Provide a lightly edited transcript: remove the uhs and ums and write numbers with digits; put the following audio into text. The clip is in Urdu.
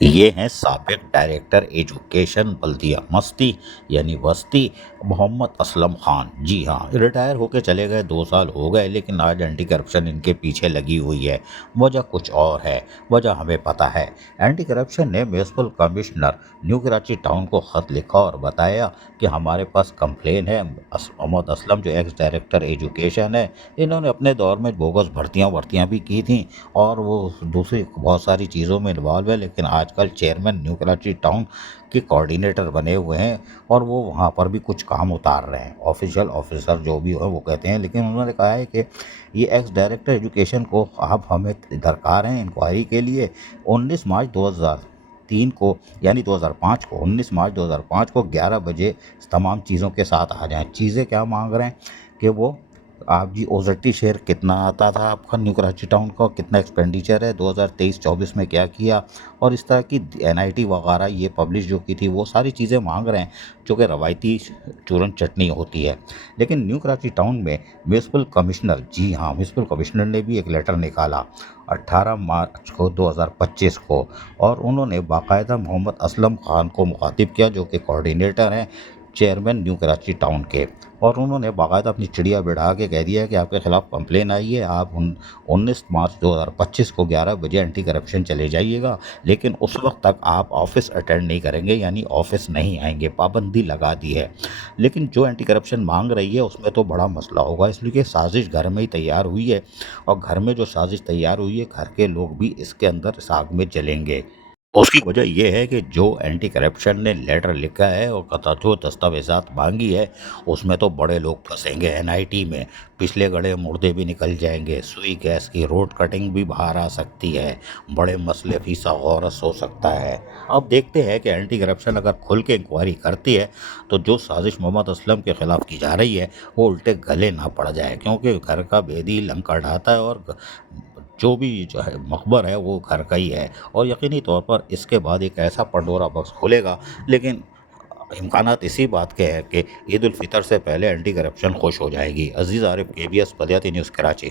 یہ ہیں سابق ڈائریکٹر ایجوکیشن بلدیہ مستی یعنی بستی محمد اسلم خان۔ جی ہاں، ریٹائر ہو کے چلے گئے، 2 سال ہو گئے، لیکن آج اینٹی کرپشن ان کے پیچھے لگی ہوئی ہے۔ وجہ کچھ اور ہے، وجہ ہمیں پتہ ہے۔ اینٹی کرپشن نے municipal commissioner new Karachi town کو خط لکھا اور بتایا کہ ہمارے پاس کمپلین ہے۔ محمد اسلم جو ایکس ڈائریکٹر ایجوکیشن ہے، انہوں نے اپنے دور میں بوگس بھرتیاں بھی کی تھیں اور وہ دوسری بہت ساری چیزوں میں انوالو ہے، لیکن آج کل چیئرمین نیو کراچی ٹاؤن کے کوآرڈینیٹر بنے ہوئے ہیں اور وہ وہاں پر بھی کچھ کام اتار رہے ہیں۔ آفیشیل آفیسر جو بھی ہے وہ کہتے ہیں، لیکن انہوں نے کہا ہے کہ یہ ایکس ڈائریکٹر ایجوکیشن کو آپ ہمیں درکار ہیں انکوائری کے لیے۔ 19 مارچ 2003 کو یعنی 2005 کو 19 مارچ 2005 کو 11 بجے تمام چیزوں کے ساتھ آ جائیں۔ چیزیں کیا مانگ رہے ہیں کہ وہ آپ جی اوزٹی شیئر کتنا آتا تھا آپ کا نیو کراچی ٹاؤن کا، کتنا ایکسپینڈیچر ہے 2023-24 میں کیا کیا، اور اس طرح کی NIT وغیرہ یہ پبلش جو کی تھی وہ ساری چیزیں مانگ رہے ہیں جو کہ روایتی چورن چٹنی ہوتی ہے۔ لیکن نیو کراچی ٹاؤن میں میونسپل کمشنر، جی ہاں میونسپل کمشنر نے بھی ایک لیٹر نکالا 18 مارچ 2025 کو، اور انہوں نے باقاعدہ محمد اسلم خان کو مخاطب کیا جو کہ کوآرڈینیٹر ہیں چیئرمین نیو کراچی ٹاؤن کے، اور انہوں نے باقاعدہ اپنی چڑیا بڑھا کے کہہ دیا ہے کہ آپ کے خلاف کمپلین آئی ہے، آپ 19 مارچ 2025 کو 11 بجے اینٹی کرپشن چلے جائیے گا، لیکن اس وقت تک آپ آفس اٹینڈ نہیں کریں گے، یعنی آفس نہیں آئیں گے، پابندی لگا دی ہے۔ لیکن جو اینٹی کرپشن مانگ رہی ہے اس میں تو بڑا مسئلہ ہوگا، اس لیے کہ سازش گھر میں ہی تیار ہوئی ہے، اور گھر میں جو سازش تیار ہوئی ہے گھر کے لوگ بھی اس کے اندر اس آگ میں جلیں گے۔ اس کی وجہ یہ ہے کہ جو اینٹی کرپشن نے لیٹر لکھا ہے اور جو دستاویزات مانگی ہے اس میں تو بڑے لوگ پھنسیں گے NIT میں، پچھلے گڑے مردے بھی نکل جائیں گے، سوئی گیس کی روڈ کٹنگ بھی باہر آ سکتی ہے، بڑے مسئلے فیسا غورس ہو سکتا ہے۔ اب دیکھتے ہیں کہ اینٹی کرپشن اگر کھل کے انکوائری کرتی ہے تو جو سازش محمد اسلم کے خلاف کی جا رہی ہے وہ الٹے گلے نہ پڑ جائے، کیونکہ گھر کا بھیدی لنکا ڈھاتا ہے، اور جو بھی جو ہے مقبر ہے وہ گھر کا ہی ہے، اور یقینی طور پر اس کے بعد ایک ایسا پنڈورا باکس کھلے گا۔ لیکن امکانات اسی بات کے ہیں کہ عید الفطر سے پہلے اینٹی کرپشن خوش ہو جائے گی۔ عزیز عارف، KBS پدیاتی نیوز کراچی۔